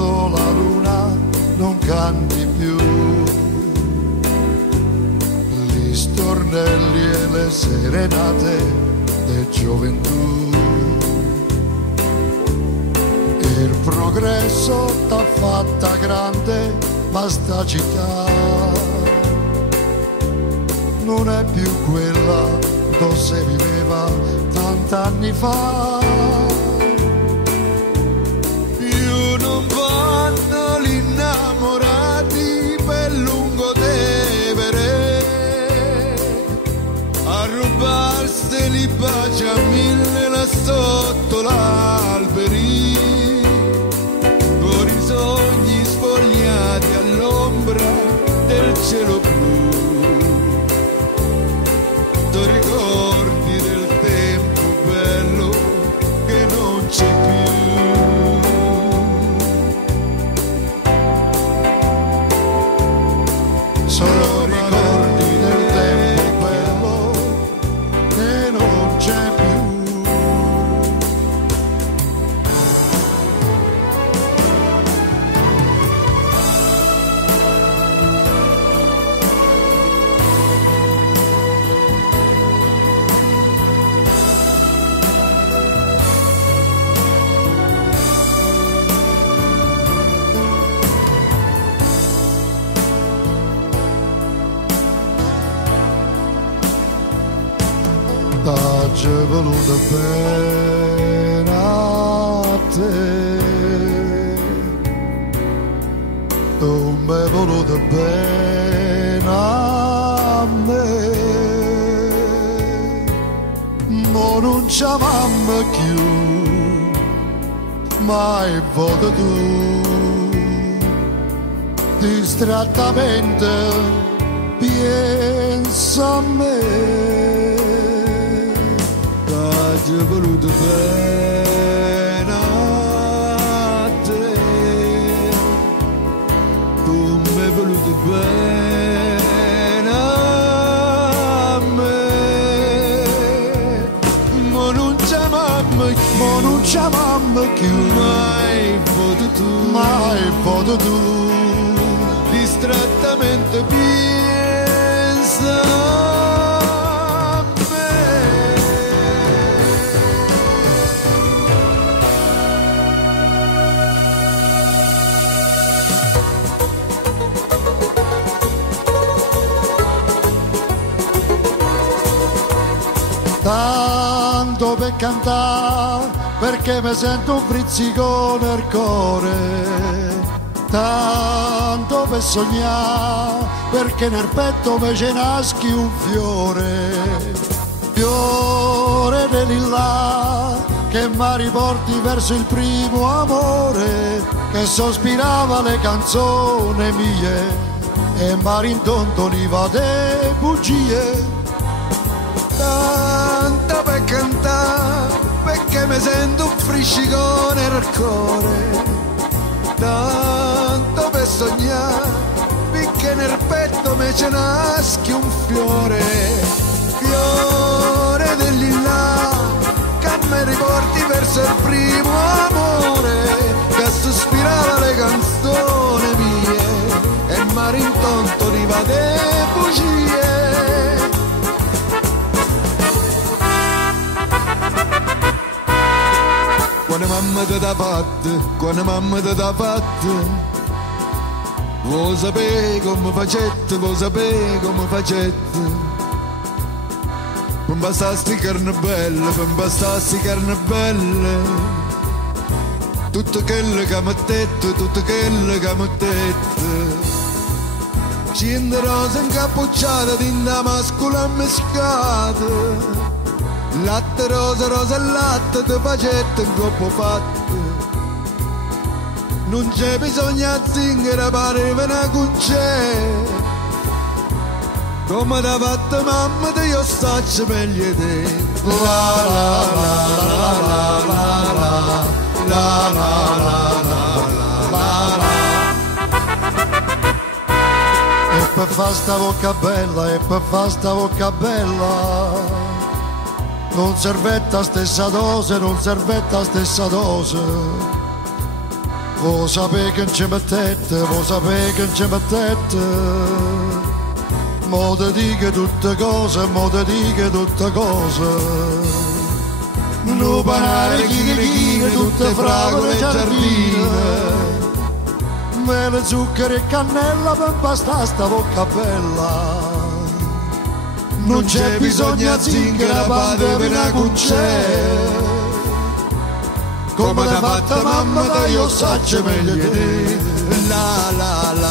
sotto la luna non canti più. Gli stornelli e le serenate di gioventù. Il progresso t'ha fatta grande, ma sta città non è più quella dove si viveva tant'anni fa. Più non vanno gli innamorati per lungo Tevere a rubarsi li baci a mille là sotto l'alberi, con i sogni sfogliati all'ombra del cielo blu. Ti ricordi del tempo bello che non c'è più. Solo ricordi del tempo bello che non c'è più. T'ho voluto bene a te, tu mi hai voluto bene a me, ma non ci amamo più, mai voto tu, distrattamente pensa a me. T'ho voluto bene a te, tu mi hai voluto bene a me, ma non ci amamo più, mai voto tu, distrattamente pensa. Tanto per cantare, perché mi sento un frizzico nel cuore. Tanto per sognare, perché nel petto mi ce naschi un fiore. Fiore del lilla, che mi riporti verso il primo amore, che sospirava le canzoni mie e mi rintoniva de bugie. Tanto per cantare, perché mi sento un friscico nel cuore. Tanto per sognare, perché nel petto mi ce naschi un fiore. Fiore del lilla, che mi riporti verso il primo amore, che sospirava le canzoni mie e mi rintoniva de bugie. Quando mamma ti dà fatta, vuoi sapere come facette, vuoi sapere come facette. Per bastarsi carne bella, tutto quello che mi ha detto, tutto quello che mi ha detto. Cinte rose incappucciate, tinta mascola mescata. Latte rosa, rosa e latte, te facette in coppo fatto. Non c'è bisogno a zingara, pareva una cuncè. Come da fatta mamma, te io staccio meglio te. La la la la la la la la la la la. E per fa sta bocca bella, e per fa sta bocca bella, non servetta stessa dose, non servetta stessa dose. Vuoi sapere che non ci mettete, vuoi sapere che non ci mettete. Mo te dico tutte cose, mo te dico tutte cose. Non panare chine, tutte fragole giardine. Mele, zucchero e cannella per bastare sta bocca bella. Non c'è bisogno zinghera, padre per una cuccia. Come t'ha fatta mamma, io saggio meglio di te. La la la